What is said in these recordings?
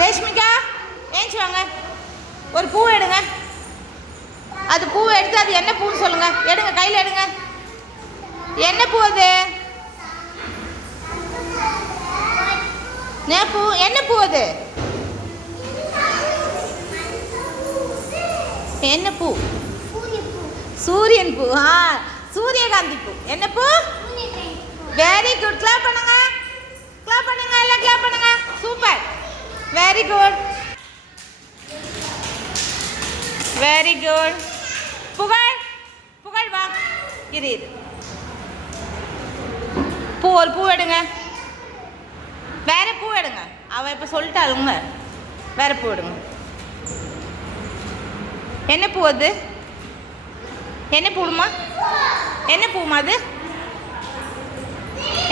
ரேஷ்மிகா ஏஞ்சி வாங்க. ஒரு பூ எடுங்க. அது பூவை எடுத்து அது என்ன பூன்னு சொல்லுங்க. எடுங்க, கையில் எடுங்க. என்ன பூ அது? பூ என்ன பூ அது? என்ன பூ? சூரியன் பூ. சூரியகாந்தி பூ. என்ன பூ? Very good. கிளாப் பண்ணுங்க, கிளாப் பண்ணுங்க, எல்லாம் கிளாப் பண்ணுங்க. Super, very good, very good. புகழ், புகழ் வா. இரு பூ, ஒரு பூ எடுங்க. வேற பூ எடுங்க. அவ இப்ப சொல்லிட்டாளுங்க. வேற பூ எடுங்க. என்ன பூ அது? என்ன பூமா? என்ன பூமா அது?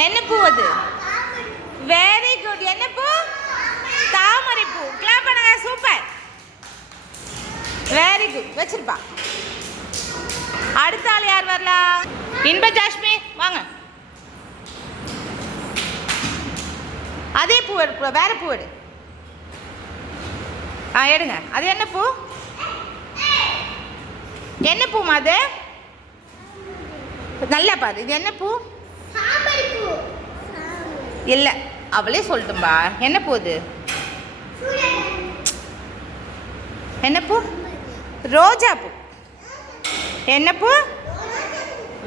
என்ன பூ அது? Very good. என்ன பூ? தாமரை பூ. கிளாப் பண்ணுங்க. Super, very good. வச்சிருப்பா. அடுத்த ஆள் யார் வரலாம்? இன்ப ஜாஷ்மி வாங்க. அதே பூ எடு, வேற பூ எடு. எடுங்க. அது என்ன பூ? என்ன பூமா அது? நல்லா பாரு. இது என்ன பூ? இல்ல, அவளே சொல்லட்டும்பா. என்ன பூ அது? என்ன பூ? ரோஜா பூ. என்ன பூ?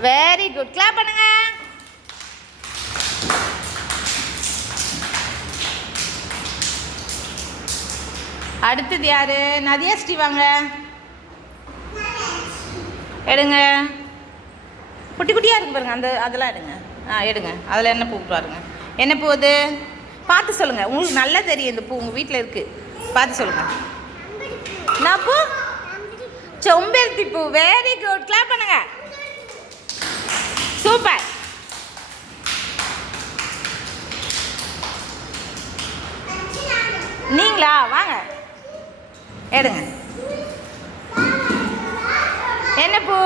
Very good. கிளாப் பண்ணுங்க. அடுத்தது யாரு? நதியா ஸ்ரீ வாங்க. எடுங்க. குட்டி குட்டியாக இருக்கு பாருங்க. அதெல்லாம் எடுங்க. எடுங்க. அதில் என்ன பூ பாருங்க. என்ன பூ அது? பார்த்து சொல்லுங்கள். உங்களுக்கு நல்லா தெரியும் இந்த பூ உங்கள் வீட்டில் இருக்குது. பார்த்து சொல்லுங்கள். நான் பூ? செம்பருத்தி பூ. Very good. கிளாப் பண்ணுங்க. சூப்பர். நீங்களா? வாங்க எடுங்க. என்ன பூ?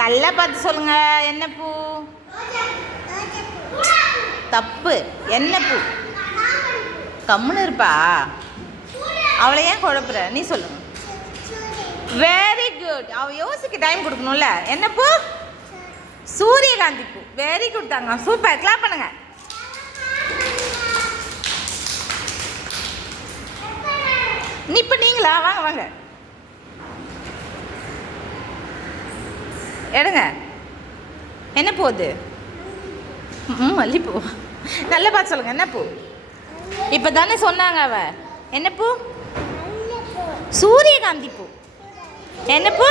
நல்லா பார்த்து சொல்லுங்க. என்ன பூ? தப்பு. என்ன பூ? கம்முன்னு இருப்பா. அவளை ஏன் குழப்புற? நீ சொல்லுங்க. Very good. அவ யோசிக்க டைம் கொடுக்கணும்ல. என்ன பூ? சூரியகாந்தி பூ. வெரி குட் தாங்க. சூப்பர். கிளாப் பண்ணுங்க. இப்ப நீங்களா? வாங்க வாங்க எடுங்க. என்ன பூ அது? மல்லிப்பூ. நல்லா பார்த்து சொல்லுங்க. என்ன பூ? இப்போ தானே சொன்னாங்க அவ. என்ன பூ? சூரியகாந்தி பூ. என்ன பூ?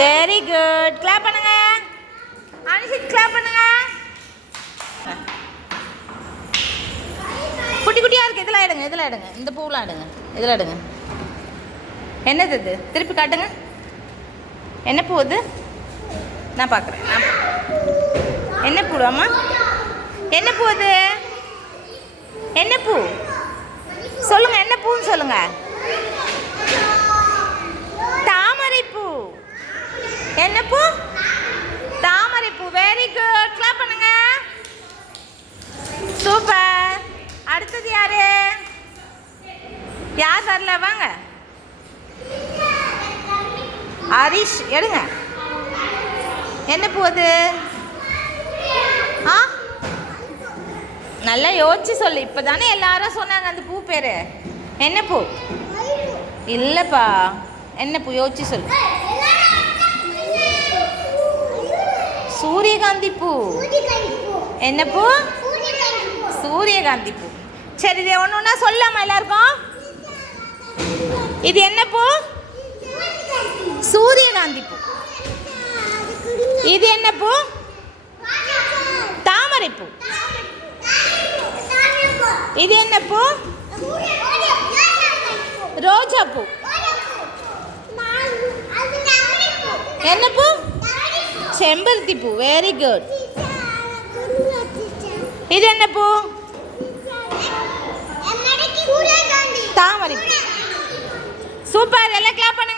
Very good. கிளாப் பண்ணுங்க. அனிஷித் கிளாப் பண்ணுங்க. குட்டி குட்டியாக இருக்குது. இதெல்லாம் எடுங்க, இதெல்லாம் எடுங்க. இந்த பூவெலாம் எடுங்க, இதெல்லாம் எடுங்க. என்னது இது? திருப்பி காட்டுங்க. என்ன பூ அது? நான் பார்க்குறேன். என்ன பூடாமா? என்ன பூ அது? என்ன பூ சொல்லுங்க. என்ன பூன்னு சொல்லுங்க. தாமரை பூ. என்ன பூ? தாமரை பூ. Very good. கிளாப் பண்ணுங்க. சூப்பர். அடுத்தது யாரு? யார் வரல? வாங்க. ஹரிஷ் எடுங்க. என்ன பூ அது? நல்லா யோசிச்சு சொல்லு. இப்போ தானே எல்லாரும் சொன்னாங்க அந்த பூ பேரு. என்ன பூ? இல்லைப்பா. என்ன பூ? யோசிச்சு சொல்லு. சூரியகாந்தி பூ. என்ன பூ? சூரியகாந்தி பூ. சரி, இது ஒன்று ஒன்றா சொல்லாமா எல்லாருக்கும்? இது என்ன பூ? சூரியகாந்தி பூ. இது என்ன பூ? தாமரை பூ. இது என்ன பூ? ரோஜா பூ. என்ன பூ? செம்பருத்தி பூ. Very good. இது என்ன பூ? தாமரை பூ. சூப்பர். எல்லாம் கிளாப் பண்ணுங்க.